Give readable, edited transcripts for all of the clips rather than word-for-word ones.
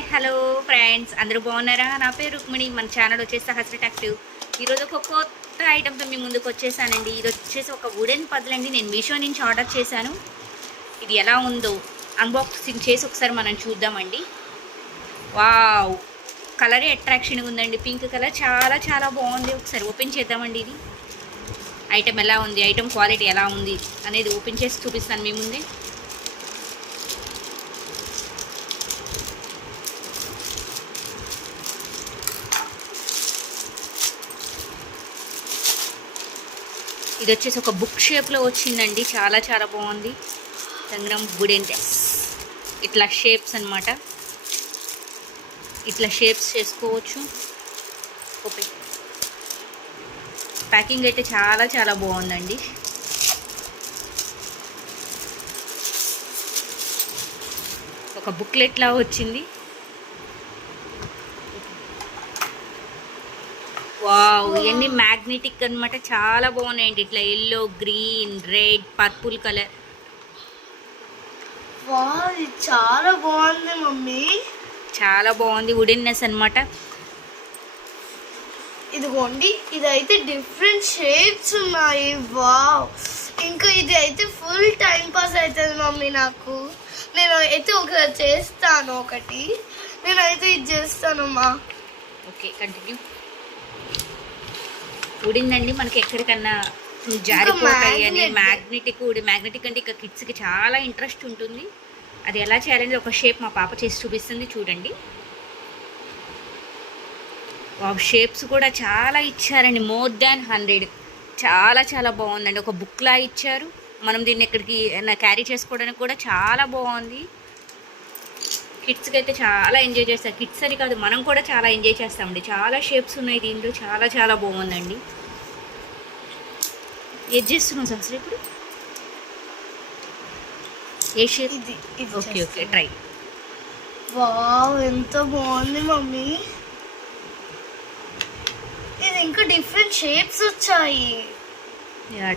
Hi hello friends, అందరూ బాగున్నారా? నా పేరు రుక్మిణి. మన ఛానల్ వచ్చేసి సహస్ర యాక్టివ్. ఈరోజు ఒక కొత్త ఐటెంతో మీ ముందుకు వచ్చేసానండి. ఇది వచ్చేసి ఒక వుడెన్ పజిల్ అండి. నేను మీషో నుంచి ఆర్డర్ చేశాను. ఇది ఎలా ఉందో అన్బాక్సింగ్ చేసి ఒకసారి మనం చూద్దామండి. వావ్, కలరే అట్రాక్షన్గా ఉందండి. పింక్ కలర్ చాలా చాలా బాగుంది. ఒకసారి ఓపెన్ చేద్దామండి. ఇది ఐటెం ఎలా ఉంది, ఐటెం క్వాలిటీ ఎలా ఉంది అనేది ఓపెన్ చేసి చూపిస్తాను మీ ముందే. ఇది వచ్చేసి ఒక బుక్ షేప్లో వచ్చిందండి. చాలా చాలా బాగుంది. సంగ్రామ్ వుడెన్ డెస్. ఇట్లా షేప్స్ అన్నమాట. ఇట్లా షేప్స్ చేసుకోవచ్చు. ఓకే, ప్యాకింగ్ అయితే చాలా చాలా బాగుందండి. ఒక బుక్లెట్ లా వచ్చింది. వావ్, ఇవన్నీ మ్యాగ్నెటిక్ అనమాట. చాలా బాగున్నాయండి. ఇట్లా yellow, green, red, purple colour. Wow, ఇది చాలా బాగుంది మమ్మీ. చాలా బాగుంది. వుడెన్నెస్ అనమాట. ఇదిగోండి, ఇదైతే డిఫరెంట్ షేప్స్ ఉన్నాయి. వావ్, ఇంకా ఇది అయితే ఫుల్ టైం పాస్ అవుతుంది మమ్మీ నాకు. నేను అయితే ఒకసారి చేస్తాను. నేనైతే ఇది చేస్తాను మా. Okay, continue. వుడిందండి, మనకి ఎక్కడికన్నా జారిపోతాయి అని. మ్యాగ్నెటిక్ అంటే ఇక కిడ్స్కి చాలా ఇంట్రెస్ట్ ఉంటుంది. అది ఎలా చేయాలని ఒక షేప్ మా పాప చేసి చూపిస్తుంది, చూడండి. షేప్స్ కూడా చాలా ఇచ్చారండి. More than 100. చాలా చాలా బాగుందండి. ఒక బుక్లా ఇచ్చారు. మనం దీన్ని ఎక్కడికి క్యారీ చేసుకోవడానికి కూడా చాలా బాగుంది. కిడ్స్కి అయితే చాలా ఎంజాయ్ చేస్తారు. కిడ్స్ అని కాదు, మనం కూడా చాలా ఎంజాయ్ చేస్తామండి. చాలా షేప్స్ ఉన్నాయి దీంట్లో. చాలా చాలా బాగుందండి. ఏది చేస్తున్నాం సార్ ఇప్పుడు? ఏ షేప్? ఇది ఓకే ఓకే, ట్రై. వావ్, ఎంత బాగుంది మమ్మీ. ఇది ఇంకా డిఫరెంట్ షేప్స్ వచ్చాయి.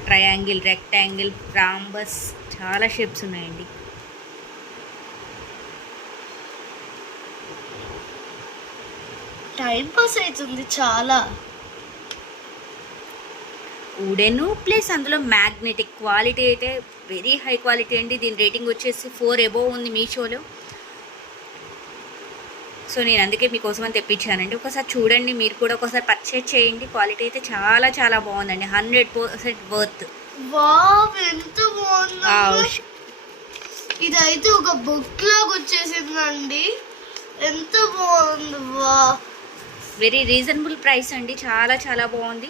ట్రయాంగిల్, రెక్టాంగిల్, రాంబస్, చాలా షేప్స్ ఉన్నాయండి. టైం పాస్ అవుతుంది చాలా. వుడెన్ ప్లస్ అందులో మ్యాగ్నెటిక్. క్వాలిటీ అయితే వెరీ హై క్వాలిటీ అండి. దీని రేటింగ్ వచ్చేసి 4 అబోవ్ ఉంది మీషోలో. సో నేను అందుకే మీకోసం అని తెప్పించానండి. ఒకసారి చూడండి, మీరు కూడా ఒకసారి పర్చేజ్ చేయండి. క్వాలిటీ అయితే చాలా చాలా బాగుందండి. 100% వర్త్. వావ్, ఎంత బాగుంది. ఇదైతే ఒక బుక్ లాగా వచ్చేసిందండి. ఎంత బాగుంది. వా, వెరీ రీజనబుల్ ప్రైస్ అండి. చాలా చాలా బాగుంది.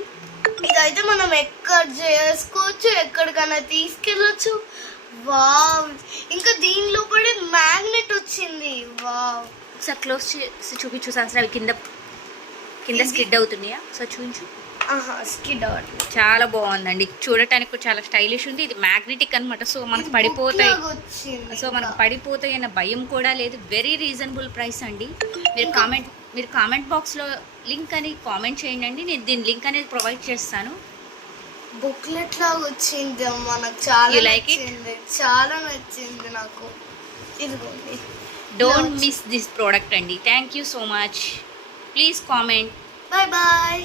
ఇదైతే మనం ఎక్కడ చేసుకోవచ్చు, ఎక్కడికైనా తీసుకెళ్ళచ్చు. వావ్, ఇంకా దీనిలో పడే మ్యాగ్నెట్ వచ్చింది. వావ్, ఒకసారి క్లోజ్ చేసి చూపించు సార్. అవి కింద స్కిడ్ అవుతున్నాయా? ఒకసారి చూపించు. స్కిడ్ అవ్వట్లేదు. చాలా బాగుందండి. చూడటానికి కూడా చాలా స్టైలిష్ ఉంది. ఇది మ్యాగ్నెటిక్ అనమాట. సో మనకు పడిపోతాయి. అన్న భయం కూడా లేదు. వెరీ రీజనబుల్ ప్రైస్ అండి. మీరు కామెంట్ బాక్స్లో లింక్ అని కామెంట్ చేయండి. నేను దీని లింక్ అనేది ప్రొవైడ్ చేస్తాను. బుక్లెట్ లాగా వచ్చింది అమ్మా. నాకు చాలా నచ్చింది. చాలా నచ్చింది నాకు. ఇదిగోండి, డోంట్ మిస్ దిస్ ప్రోడక్ట్ అండి. Thank you so much. Please comment. Bye bye.